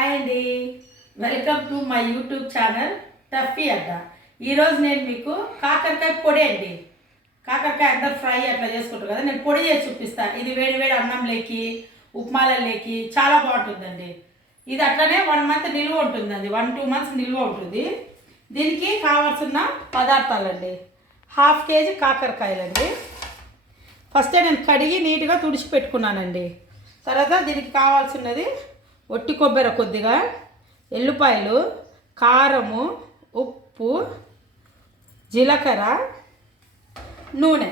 Hi అండి. Welcome to my YouTube channel Tuffy అడ్డ ఈరోజు నేను మీకు కాకరకాయ పొడి అండి. కాకరకాయ అందరు ఫ్రై అట్లా చేసుకుంటారు కదా నేను పొడి చేసి చూపిస్తాను ఇది వేడి వేడి అన్నం లెక్కీ ఉప్మాలలోకి చాలా బాగుంటుందండి. ఇది అట్లనే వన్ మంత్ నిల్వ ఉంటుందండి. వన్ టూ మంత్స్ నిల్వ ఉంటుంది. దీనికి కావాల్సిన పదార్థాలండి. హాఫ్ కేజీ కాకరకాయలండి. ఫస్ట్ నేను కడిగి నీట్గా తుడిచి పెట్టుకున్నానండి. తర్వాత దీనికి కావాల్సినది ఒట్టి కొబ్బరి కొద్దిగా ఎల్లుపాయలు కారము ఉప్పు జీలకర్ర నూనె.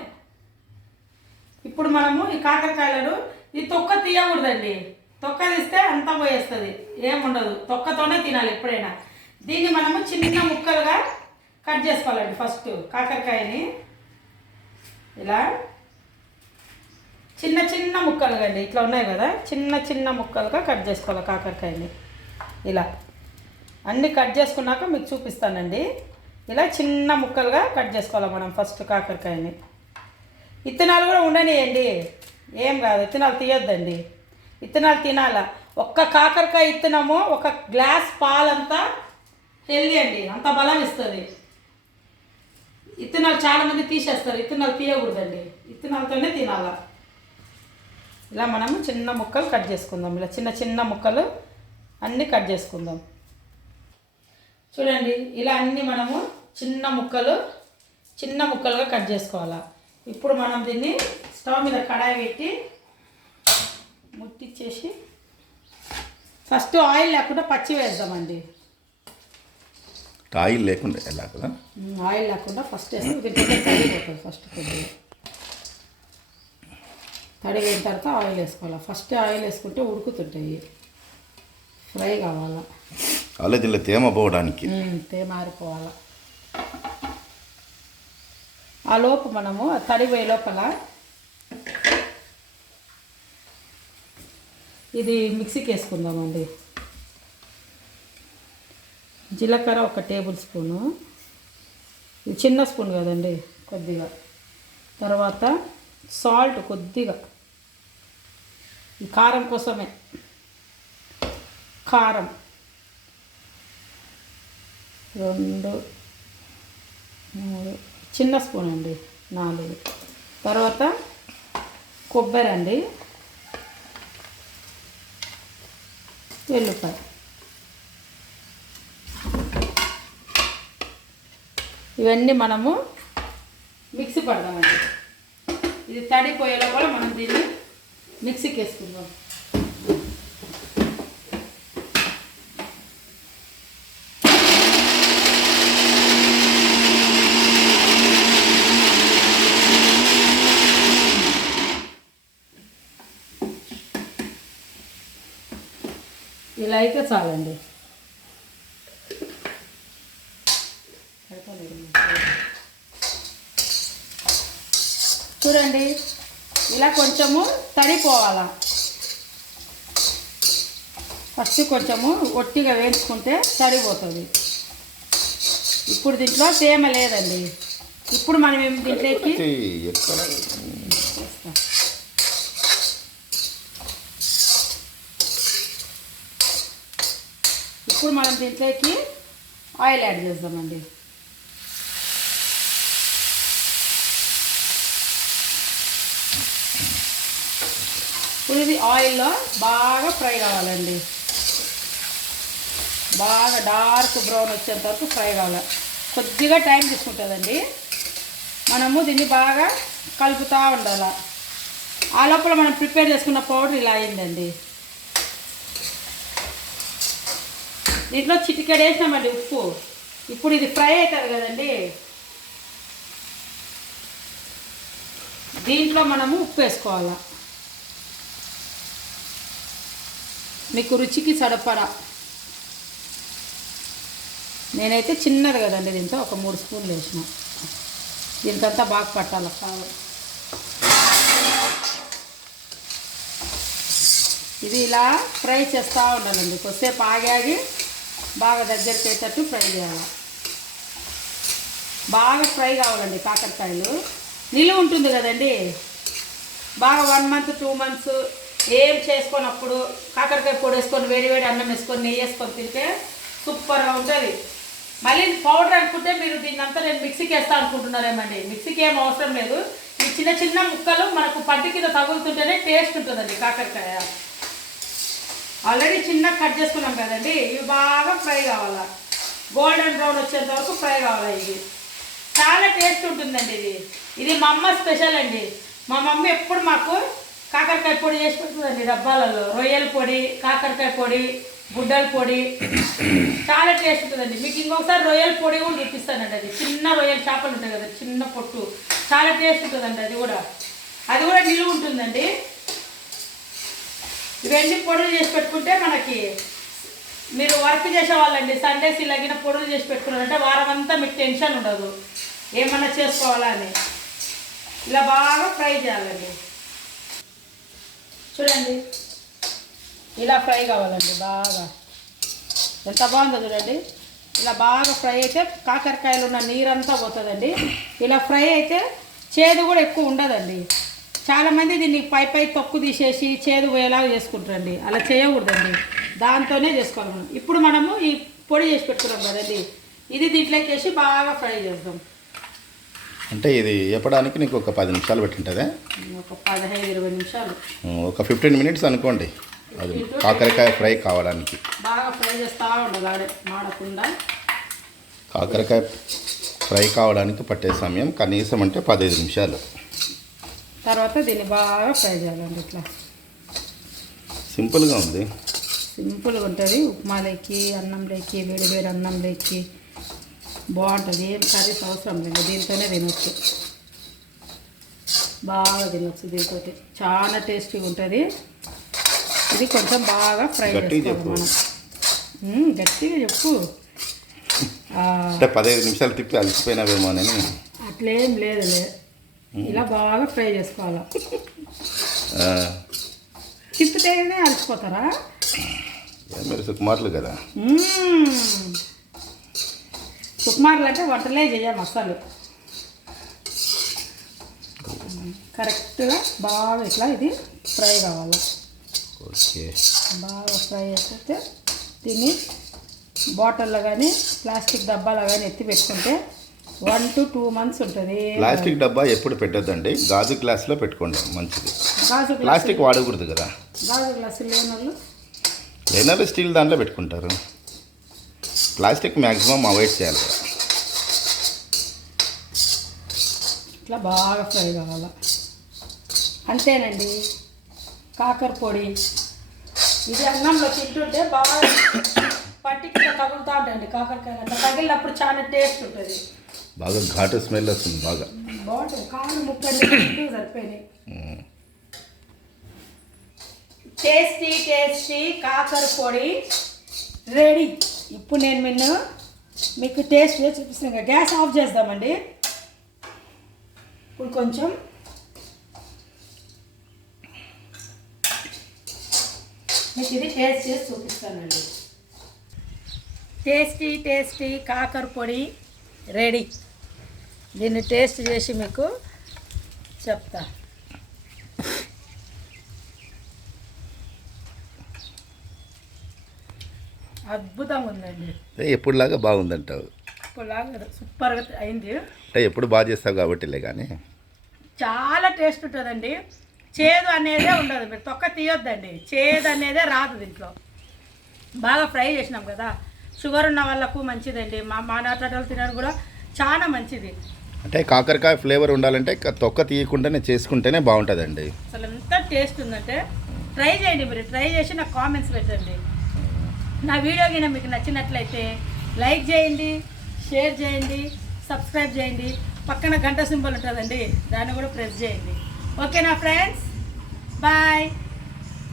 ఇప్పుడు మనము ఈ కాకరకాయలను ఈ తొక్క తీయకూడదండి. తొక్క తీస్తే అంతా పోయేస్తుంది. ఏముండదు. తొక్కతోనే తినాలి ఎప్పుడైనా. దీన్ని మనము చిన్న ముక్కలుగా కట్ చేసుకోవాలండి ఫస్ట్ కాకరకాయని. ఇలా. చిన్న చిన్న ముక్కలుగా అండి. ఇట్లా ఉన్నాయి కదా? చిన్న చిన్న ముక్కలుగా కట్ చేసుకోవాలి కాకరకాయని. ఇలా. అన్నీ కట్ చేసుకున్నాక మీకు చూపిస్తానండి. ఇలా చిన్న ముక్కలుగా కట్ చేసుకోవాలి మనం ఫస్ట్ కాకరకాయని. ఇత్తనాలు కూడా ఉండనియండి. ఏం కాదు ఇత్తనాలు తీయొద్దండి. ఇత్తనాలు తినాలా? ఒక్క కాకరకాయ ఇత్తనము ఒక గ్లాస్ పాలంతా హెల్దీ అండి. అంత బలం ఇస్తుంది. ఇత్తనాలు చాలామంది తీసేస్తారు. ఇత్తనాలు తీయకూడదండి. ఇత్తనాలతోనే తినాలా? ఇలా మనము చిన్న ముక్కలు కట్ చేసుకుందాం. ఇలా చిన్న చిన్న ముక్కలు అన్నీ కట్ చేసుకుందాం. చూడండి ఇలా అన్నీ మనము చిన్న ముక్కలు చిన్న ముక్కలుగా కట్ చేసుకోవాలా. ఇప్పుడు మనం దీన్ని స్టవ్ మీద కడాయి పెట్టి ముట్టించేసి ఫస్ట్ ఆయిల్ లేకుండా పచ్చి వేద్దామండి. ఆయిల్ లేకుండా ఆయిల్ లేకుండా ఫస్ట్ వేస్తే ఫస్ట్ కొద్దిగా. తడిగిన తర్వాత ఆయిల్ వేసుకోవాలి. ఫస్ట్ ఆయిల్ వేసుకుంటే ఉడుకుతుంటాయి. ఫ్రై కావాలా. తేమ పోవడానికి. ఉమ్, తేమారిపోవాలా ఆ లోపు మనము తడిపోయే లోపల ఇది మిక్సీకి వేసుకుందామండి. జీలకర్ర ఒక టేబుల్ స్పూను. ఇది చిన్న స్పూన్ కదండి కొద్దిగా. తర్వాత సాల్ట్ కొద్దిగా. కారం కోసమే. కారం. రెండు మూడు. చిన్న స్పూన్ అండి నాలుగు. తర్వాత కొబ్బరి అండి వెల్లుపాయ ఇవన్నీ మనము మిక్సీ పడదామండి ఇది తడిపోయేలో కూడా మనం దీన్ని మిక్సీకి వేసుకుందాం ఇలా అయితే చాలండి. చూడండి. ఇలా కొంచెము తడిపోవాలా. ఫస్ట్ కొంచెము ఒట్టిగా వేయించుకుంటే సరిపోతుంది. ఇప్పుడు దీంట్లో తేమ లేదండి. ఇప్పుడు మనం ఏం దీంట్లోకి ఇప్పుడు మనం దీంట్లోకి ఆయిల్ యాడ్ చేద్దామండి. ఇప్పుడు ఇది ఆయిల్లో బాగా ఫ్రై కావాలండి. బాగా డార్క్ బ్రౌన్ వచ్చేంత వరకు ఫ్రై కావాలి. కొద్దిగా టైం తీసుకుంటుందండి. మనము దీన్ని బాగా కలుపుతూ ఉండాలి. ఆ లోపల మనం ప్రిపేర్ చేసుకున్న పౌడర్ ఇలా అయిందండి. దీంట్లో చిటికెడు వేసినామండి ఉప్పు. ఇప్పుడు ఇది ఫ్రై అవుతుంది కదండి. దీంట్లో మనము ఉప్పు వేసుకోవాలి. మీకు రుచికి సరిపడా. నేనైతే చిన్నది కదండి దీంతో ఒక మూడు స్పూన్లు వేసిన. దీనికంతా బాగా పట్టాలి కావాలి ఇది ఇలా ఫ్రై చేస్తూ ఉండాలండి. కొద్దిసేపు ఆగాగి ఆగి బాగా దగ్గరికి అయ్యేటట్టు ఫ్రై చేయాలి. బాగా ఫ్రై కావాలండి కాకరకాయలు. నిలువ ఉంటుంది కదండి. బాగా వన్ మంత్ టూ మంత్స్ ఏం చేసుకున్నప్పుడు కాకరకాయ పొడి వేసుకొని వేడి వేడి అన్నం వేసుకొని నెయ్యి వేసుకొని తింటే సూపర్గా ఉంటుంది. మళ్ళీ పౌడర్ అనుకుంటే మీరు దీన్ని అంతా నేను మిక్సీకి వేస్తా అనుకుంటున్నారేమండి మిక్సీకి ఏం అవసరం లేదు. ఈ చిన్న చిన్న ముక్కలు మనకు పట్టి కింద తగులుతుంటేనే టేస్ట్ ఉంటుందండి కాకరకాయ. ఆల్రెడీ చిన్న కట్ చేసుకున్నాం కదండి. ఇవి బాగా ఫ్రై కావాలా. గోల్డెన్ బ్రౌన్ వచ్చేంత వరకు ఫ్రై కావాలి ఇది చాలా టేస్ట్ ఉంటుందండి ఇది ఇది మా అమ్మ స్పెషల్ అండి. మా మమ్మీ ఎప్పుడు మాకు కాకరకాయ పొడి చేసి పెడుతుందండి డబ్బాలలో. రొయ్యల పొడి కాకరకాయ పొడి గుడ్డల పొడి చాలా టేస్ట్ ఉంటుందండి మీకు ఇంకొకసారి రొయ్యల పొడి కూడా చూపిస్తానండి అది. చిన్న రొయ్యల చేపలు ఉంటాయి కదా చిన్న పొట్టు. చాలా టేస్ట్ ఉంటుందండి అది కూడా. అది కూడా నిలువ ఉంటుందండి. ఇవన్నీ పొడులు చేసి పెట్టుకుంటే మనకి మీరు వర్క్ చేసే వాళ్ళండి సండేస్ ఇలాగిన పొడులు చేసి పెట్టుకున్నారంటే వారం అంతా మీకు టెన్షన్ ఉండదు. ఏమన్నా చేసుకోవాలా అని. ఇలా బాగా ఫ్రై చేయాలండి. చూడండి. ఇలా ఫ్రై కావాలండి బాగా. ఎంత బాగుందో చూడండి. ఇలా బాగా ఫ్రై అయితే కాకరకాయలు ఉన్న నీరంతా పోతుందండి. ఇలా ఫ్రై అయితే చేదు కూడా ఎక్కువ ఉండదండి. చాలామంది దీన్ని పై పై తొక్కు తీసేసి చేదు పోయేలాగా చేసుకుంటారండి. అలా చేయకూడదండి. దాంతోనే చేసుకోవాలి ఇప్పుడు మనము ఈ పొడి చేసి పెట్టుకున్నాం కదండి. ఇది దీంట్లోకి వేసి బాగా ఫ్రై చేద్దాం. అంటే ఇది చెప్పడానికి నీకు ఒక పది నిమిషాలు పెట్టింటుందా? ఒక ఫిఫ్టీన్ మినిట్స్ అనుకోండి. అది కాకరకాయ ఫ్రై కావడానికి. బాగా ఫ్రై చేస్తూ ఉండాలి ఆడే మాడకుండా. కాకరకాయ ఫ్రై కావడానికి పట్టే సమయం కనీసం అంటే పదహైదు నిమిషాలు. తర్వాత దీన్ని బాగా ఫ్రై చేయాలండి ఇట్లా. సింపుల్గా ఉంది. సింపుల్గా ఉంటుంది. ఉప్మాలోకి అన్నంలోకి వేడి వేడి అన్నంలోకి బాగుంటుంది. ఏం కర్రీస్ అవసరం లేదు. దీంతోనే తినొచ్చు. బాగా తినొచ్చు దీంతో చాలా టేస్టీగా ఉంటుంది. ఇది కొంచెం బాగా ఫ్రై చేసుకోవాలి చెప్పు. మనం. గట్టిగా చెప్పు. అంటే పదహైదు నిమిషాలు తిప్పి అలసిపోయినావేమోనని అట్లేం లేదులే ఇలా బాగా ఫ్రై చేసుకోవాలి? తిప్పితేనే అలసిపోతారా? మీరు సుకుమార్లు కదా? మ్మ్. సుకుమారులు అంటే వంటలే చేయం అసలు. కరెక్ట్గా బాగా ఇట్లా ఇది ఫ్రై కావాలి. ఓకే. బాగా ఫ్రై అయిపోతే దీన్ని బాటిల్లో కానీ ప్లాస్టిక్ డబ్బాలో కానీ ఎత్తి పెట్టుకుంటే వన్ టు టూ మంత్స్ ఉంటుంది. ప్లాస్టిక్ డబ్బా ఎప్పుడు పెట్టొద్దండి? గాజు గ్లాస్లో పెట్టుకోండి మంచిది. గాజు గ్లాసు ప్లాస్టిక్ వాడకూడదు కదా. గాజు గ్లాసులు లేని వాళ్ళు లేనలు స్టీల్ దాంట్లో పెట్టుకుంటారు. ప్లాస్టిక్ మ్యాక్సిమం అవాయిడ్ చేయాలి. ఇట్లా బాగా ఫ్రై కావాలి. అంతేనండి. కాకర పొడి. ఇది అన్నంలో తింటుంటే బాగా పట్టికి తగులుతూ ఉంటాయండి కాకరకాయలు అట్లా తగిలినప్పుడు చాలా టేస్ట్ ఉంటుంది. బాగా ఘాటు స్మెల్ వస్తుంది బాగా. బాగుంటుంది. కాళ్ళు ముక్కలు సరిపోయినాయి. టేస్టీ టేస్టీ కాకర పొడి. రెడీ. ఇప్పుడు నేను నిన్ను మీకు టేస్ట్ చూపిస్తాను గ్యాస్ ఆఫ్ చేద్దామండి. ఇప్పుడు కొంచెం మీకు ఇది టేస్ట్ చేసి చూపిస్తానండి. టేస్టీ టేస్టీ కాకర పొడి రెడీ దీన్ని టేస్ట్ చేసి మీకు చెప్తా. అద్భుతంగా ఉందండి. ఎప్పుడులాగా బాగుందంటావు? సూపర్గా అయింది. అంటే ఎప్పుడు బాగా చేస్తావు కాబట్టిలే కానీ. చాలా టేస్ట్ ఉంటుందండి. చేదు అనేదే ఉండదు. మీరు తొక్క తీయొద్దండి. చేదు అనేదే రాదు దీంట్లో. బాగా ఫ్రై చేసినాం కదా. షుగర్ ఉన్న వాళ్ళకు మంచిదండి. మా మా నాటలు తినడం కూడా చాలా మంచిది. అంటే కాకరకాయ ఫ్లేవర్ ఉండాలంటే తొక్క తీయకుండానే చేసుకుంటేనే బాగుంటుందండి. అసలు ఎంత టేస్ట్ ఉందంటే ట్రై చేయండి మీరు. ట్రై చేసి నాకు కామెంట్స్ పెట్టండి. నా వీడియో కింద మీకు నచ్చినట్లయితే లైక్ చేయండి. షేర్ చేయండి సబ్స్క్రైబ్ చేయండి. పక్కన గంట సింబల్ ఉంటుందండి దాన్ని కూడా ప్రెస్ చేయండి. ఓకేనా ఫ్రెండ్స్ బాయ్